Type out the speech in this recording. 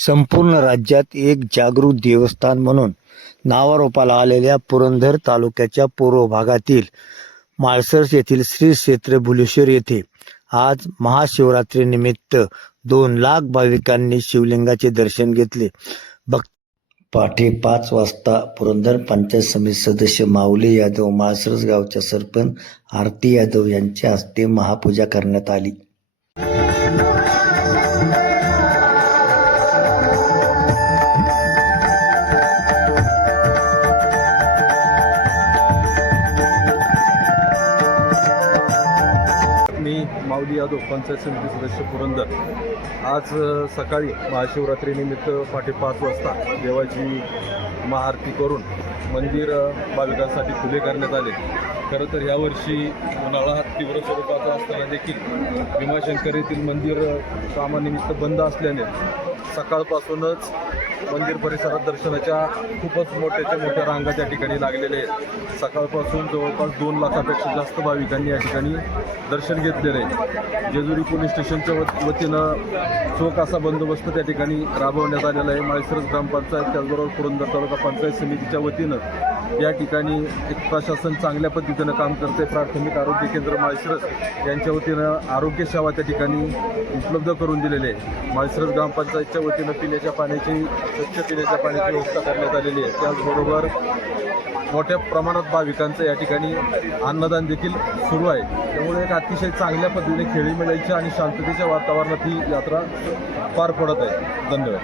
संपूर्ण राज्यात एक जागृत देवस्थान म्हणून नावारूपाला आलेल्या पुरंदर तालुक्याच्या पूर्व भागातील माळसर्स येथील श्री क्षेत्र भुलेश्वर येथे आज महाशिवरात्रीनिमित्त 2 लाख भाविकांनी शिवलिंगाचे दर्शन घेतले. पहाटे 5 वाजता पुरंदर पंचायत समिती सदस्य माऊली यादव, माळसर्स गावच्या सरपंच आरती यादव यांच्या हस्ते महापूजा करण्यात आली. मी माऊली यादव, पंचायत समिती सदस्य पुरंदर. आज सकाळी महाशिवरात्रीनिमित्त पहाटे 5 वाजता देवाची महाआरती करून मंदिर भाविकांसाठी खुले करण्यात आले. खरं तर यावर्षी उन्हाळा तीव्र स्वरूपाचा असताना देखील भीमाशंकर येथील मंदिर कामानिमित्त बंद असल्याने सकाळपासूनच मंदिर परिसरात दर्शनाच्या खूपच मोठ्या रांगा त्या ठिकाणी लागलेल्या आहेत. सकाळपासून जवळपास 2 लाखापेक्षा जास्त भाविकांनी या ठिकाणी दर्शन घेतलेले आहे. जेजुरी पोलीस स्टेशनच्या वतीनं चोख असा बंदोबस्त त्या ठिकाणी राबवण्यात आलेला आहे. माळसर्स ग्रामपंचायत त्याचबरोबर पुरंदर तालुका पंचायत समितीच्या वतीनं या ठिकाणी एक प्रशासन चांगल्या पद्धतीनं काम करते. प्राथमिक आरोग्य केंद्र माळसर्स यांच्या वतीनं आरोग्य सेवा त्या ठिकाणी उपलब्ध करून दिलेली आहे. माळसर्स ग्रामपंचायतच्या वतीनं पिण्याच्या पाण्याची स्वच्छ पिण्याच्या पाण्याची व्यवस्था करण्यात आलेली आहे. त्याचबरोबर मोठ्या प्रमाणात भाविकांचं या ठिकाणी अन्नदान देखील सुरू आहे. त्यामुळे एक अतिशय चांगल्या पद्धतीने खेळीमेळीच्या आणि शांततेच्या वातावरणात ही यात्रा पार पडत आहे. धन्यवाद.